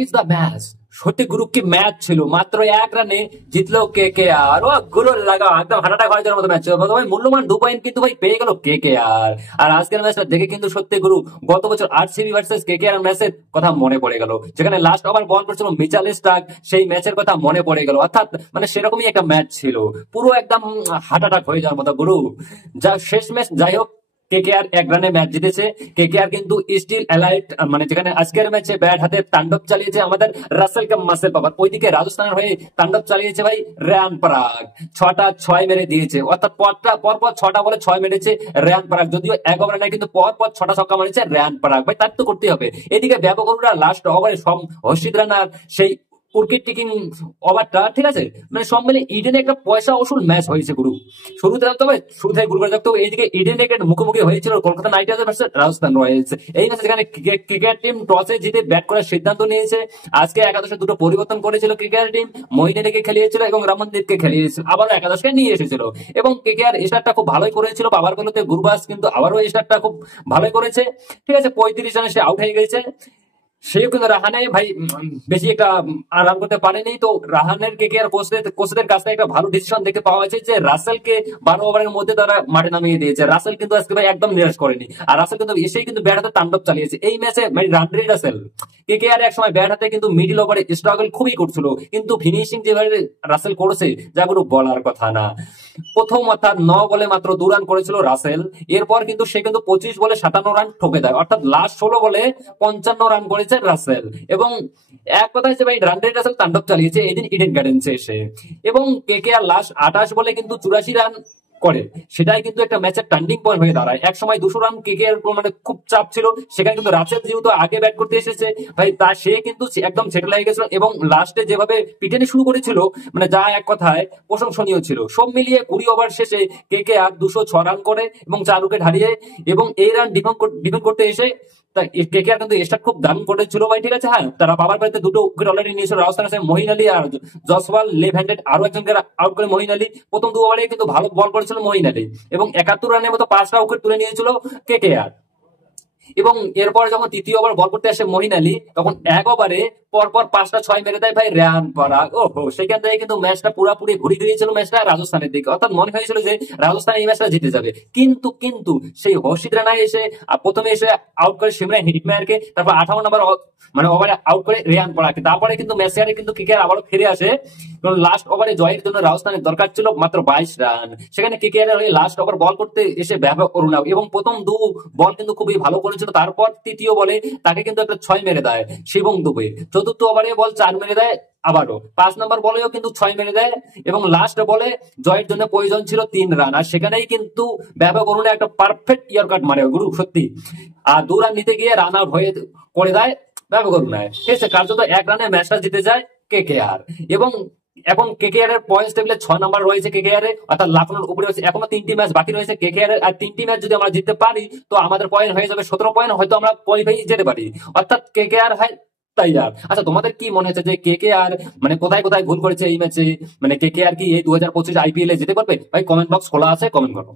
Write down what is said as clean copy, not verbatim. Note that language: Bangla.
Is the match. সত্যি গ্রুপ কি ম্যাচ ছিল, মাত্র 1 রানে জিতলো কে কে আর। ও গুলো লাগা একদম হার্ট অ্যাটাক হয়ে যাওয়ার মতো ম্যাচ ছিল ভাই। মূল্যবান 2 পয়েন্ট কিন্তু ভাই পেয়ে গেল কে কে আর। আর আজকের ম্যাচটা দেখে কিন্তু সত্যি গুরু গত বছর আরসিবি ভার্সেস কে কে আর ম্যাচের কথা মনে পড়ে গেল, যেখানে লাস্ট ওভার বল করছিল মিচাল স্টার্ক, সেই ম্যাচের কথা মনে পড়ে গেল। অর্থাৎ মানে সেরকমই একটা ম্যাচ ছিল, পুরো একদম হার্ট অ্যাটাক হয়ে যাওয়ার মতো গুরু। যা শেষ ম্যাচ যাই হোক, কেকেআর 1 রানে ম্যাচ জিতেছে। কেকেআর কিন্তু স্টিল অ্যালাইট, মানে যেখানে আজকের ম্যাচে ব্যাট হাতে তাণ্ডব চালিয়েছে আমাদের রাসেল কাম মাসেল পাপার, ওইদিকে রাজস্থানের হয়ে তাণ্ডব চালিয়েছে ভাই রেয়ান পরাগ। 6টা 6 মেরে দিয়েছে, অর্থাৎ পরপর 6টা বলে 6 মেরেছে রেয়ান পরাগ। যদিও 1 ওভারে নাই, কিন্তু পরপর 6টা ছক্কা মেরেছে রেয়ান পরাগ ভাই, তার তো করতেই হবে। এদিকে ব্যাপকরা লাস্ট ওভারে সব হর্ষিত রানার সেই উইকেট টেকিং ওভারটা, ঠিক আছে, মানে সব মিলে ইডেনে একটা পয়সা ওসুল ম্যাচ হয়েছে গুরু। শুরুতে তবে শুরুতে গুরু করে থাকতো, এইদিকে ইডেনে একটা মুখোমুখি হয়েছিল Kolkata night Riders versus Rajasthan Royals. এই ম্যাচে যেখানে ক্রিকেট টিম টসে জিতে ব্যাট করার সিদ্ধান্ত নিয়েছে। আজকে একাদশে দুটো পরিবর্তন করেছিল ক্রিকেট টিম, মঈন আলীকে খেলিয়েছিল এবং রমনদীপকে খেলিয়েছিল, আবারও একাদশকে নিয়ে এসেছিল। এবং কেকেআর স্টার্টটা খুব ভালোই করেছিল, পাওয়ার পেলোতে গুরবাজ কিন্তু আবারও স্টার্টটা খুব ভালোই করেছে। ঠিক আছে, 35 রানে সে আউট হয়ে গেছে। সেও কিন্তু রাহানে ভাই বেশি একটা রান করতে পারেনি। তো রাহানের কেকেআর কোচদের কাছ থেকে একটা ভালো ডিসিশন দেখতে পাওয়া হয়েছে যে রাসেলকে 12 ওভারের মধ্যে তারা মাঠে নামিয়ে দিয়েছে। রাসেল কিন্তু আজকে ভাই একদম নিরাশ করেনি, আর রাসেল কিন্তু এসেই কিন্তু ব্যাট হাতে তাণ্ডব চালিয়েছে এই ম্যাচে। মানে রানড্রি রাসেল কেকেআর এক সময় ব্যাট হাতে কিন্তু মিডিল ওভারে স্ট্রাগল খুবই করছিল, কিন্তু ফিনিশিং যেভাবে রাসেল করেছে যা কোনো বলার কথা না। প্রথম অর্থাৎ 9 বলে মাত্র 2 রান করেছিল রাসেল। এরপর কিন্তু সে কিন্তু 25 বলে 57 রান ঠকে দেয়, অর্থাৎ লাস্ট 16 বলে 55 রান করেছে রাসেল। এবং এক কথা হচ্ছে ভাই রানড্রি রাসেল তাণ্ডব চালিয়েছে এদিন ইডেন গার্ডেন্সে এসে। এবং কেকেআর লাস্ট 28 বলে কিন্তু 84 রান করে, সেটাই কিন্তু একটা ম্যাচের টার্নিং পয়েন্ট হয়ে দাঁড়ায়। এক সময় 200 রান কেকেআর মানে খুব চাপ ছিল, সেখানে কিন্তু রাসেল যেহেতু আগে ব্যাট করতে এসেছে ভাই, তা সে কিন্তু একদম সেটেল হয়ে গেছিল। এবং লাস্টে যেভাবে পিটানি শুরু করেছিল, মানে যা এক কথায় প্রশংসনীয় ছিল। সব মিলিয়ে 20 ওভার শেষে কেকেআর 206 রান করে এবং 4 উইকেট হারিয়ে, এবং এই রান ডিফেন্ড করতে এসে কেকেআর কিন্তু স্টার্ট খুব দারুণ করেছিল ভাই। ঠিক আছে, হ্যাঁ, তারা পাওয়ার প্লেতে 2 উইকেট অলরেডি নিয়েছিল রাজস্থান আছে মহিন আলী আর জসওয়াল লেফট হ্যান্ডেড আরো একজনকে আউট করে মহিন আলী। প্রথম 2 ওভারে কিন্তু ভালো বল করেছিল মহিন আলী, এবং 71 রানের মতো 5টা উইকেট তুলে নিয়েছিল কেকেআর। এবং এরপর যখন তৃতীয় ওভার বল করতে আসে মহিন আলী, তখন 1 ওভারে পরপর 5টা 6 মেরে দেয় ভাই রেয়ান পরাগ। ওহো, সেখান থেকে কিন্তু ম্যাচটা পুরোপুরি ঘুরে গিয়েছিল ম্যাচটা রাজস্থানের দিকে, অর্থাৎ মনে হয়েছিল যে রাজস্থান এই ম্যাচটা জিতে যাবে। কিন্তু কিন্তু সেই হর্ষিত রানা এসে প্রথমে এসে আউট করে সিমরান হিটম্যায়ারকে, তারপর 58 নম্বর মানে ওভারে আউট করে রেয়ান পরাগকে। তারপরে কিন্তু ম্যাচে কিন্তু কেকেআর আবারও ফিরে আসে, কারণ লাস্ট ওভারে জয়ের জন্য রাজস্থানের দরকার ছিল মাত্র 22 রান। সেখানে কেকেআর হয়ে লাস্ট ওভার বল করতে এসে ব্যাপক করুণা, এবং প্রথম 2 বল কিন্তু খুবই ভালো করেছিল। তারপর তৃতীয় বলে তাকে কিন্তু একটা 6 মেরে দেয় শিবং দুবে। চতুর্থ ওভারে বল 4 মেরে দেয় আবারও, 5 নম্বর বলেও কিন্তু 6 মেরে দেয়। এবং লাস্ট বলে জয়ের জন্য প্রয়োজন ছিল 3 রান, আর সেখানেই কিন্তু ব্যাপক করুণা একটা পারফেক্ট ইয়ার কাট মারে গুরু সত্যি। আর 2 রান নিতে গিয়ে রান আউট হয়ে করে দেয় ব্যাপক করুণায়। ঠিক আছে, কার্যত 1 রানে ম্যাচটা জিতে যায় কেকেআর। এবং এখন কেকেআর এর পয়েন্ট টেবিলে 6 নম্বর রয়েছে কেকেআর এর, অর্থাৎ লাফানোর উপরে রয়েছে। এখনো 3টি ম্যাচ বাকি রয়েছে কেকেআর এর, আর 3টি ম্যাচ যদি আমরা জিততে পারি তো আমাদের পয়েন্ট হয়ে যাবে 17 পয়েন্ট, হয়তো আমরা কোয়ালিফাই যেতে পারি, অর্থাৎ কেকেআর হয় তাই। আর আচ্ছা, তোমাদের কি মনে হচ্ছে যে কেকেআর মানে কোথায় কোথায় ভুল করেছে এই ম্যাচে? মানে কেকেআর কি এই 2025 আইপিএল এ যেতে পারবে? ভাই কমেন্ট বক্স খোলা আছে, কমেন্ট করো।